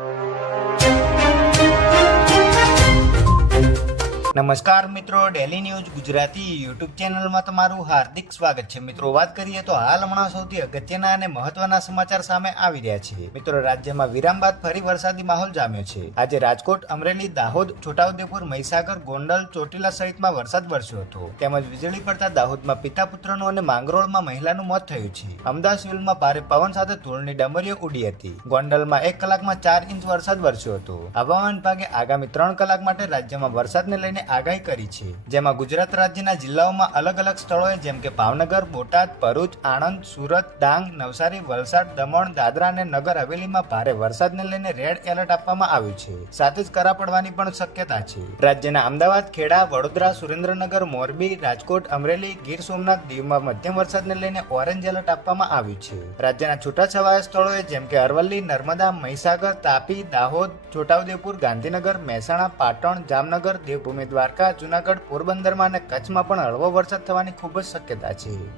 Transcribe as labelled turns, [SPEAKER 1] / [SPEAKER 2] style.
[SPEAKER 1] you. નમસ્કાર મિત્રો daily news Gujarati YouTube ચેનલમાં તમારું હાર્દિક સ્વાગત છે. મિત્રો, વાત કરીએ તો હાલ હમણાં સૌથી અગત્યના અને મહત્વના સમાચાર સામે આવી રહ્યા છે. મિત્રો, રાજ્યમાં વિરામ બાદ ફરી વરસાદી માહોલ જામ્યો છે. આજે રાજકોટ, અમરેલી, દાહોદ, છોટાઉદેપુર, મહીસાગર, ગોંડલ, ચોટીલા સહિતમાં વરસાદ વરસ્યો હતો. તેમજ વીજળી પડતા દાહોદમાં પિતા પુત્રનું અને માંગરોળમાં મહિલાનું મોત થયું છે. અમદાવાદ સિવિલમાં ભારે પવન સાથે ધૂળની ડમરીઓ ઉડી હતી. ગોંડલમાં એક કલાકમાં ચાર ઇંચ વરસાદ વરસ્યો હતો. હવામાન વિભાગે આગામી ત્રણ કલાક માટે રાજ્યમાં વરસાદને લઈને આગાહી કરી છે. જેમાં ગુજરાત રાજ્યના જિલ્લાઓમાં અલગ અલગ સ્થળોએ જેમ કે ભાવનગર, બોટાદ, ભરૂચ, આણંદ, સુરત, ડાંગ, નવસારી, વલસાડ, દમણ, દાદરા અને નગર હવેલીમાં ભારે વરસાદને લઈને રેડ એલર્ટ આપવામાં આવ્યું છે. સાથે જ કરા પડવાની પણ શક્યતા છે. રાજ્યના અમદાવાદ, ખેડા, વડોદરા, સુરેન્દ્રનગર, મોરબી, રાજકોટ, અમરેલી, ગીર સોમનાથ દીવમાં મધ્યમ વરસાદને લઈને ઓરેન્જ એલર્ટ આપવામાં આવ્યું છે. રાજ્યના છૂટાછવાયા સ્થળોએ જેમ કે અરવલ્લી, નર્મદા, મહીસાગર, તાપી, દાહોદ, છોટાઉદેપુર, ગાંધીનગર, મહેસાણા, પાટણ, જામનગર, દેવભૂમિ દ્વારકા જુનાગઢ પોરબંદરમાં અને કચ્છમાં પણ હળવો વરસાદ થવાની ખૂબ જ શક્યતા છે.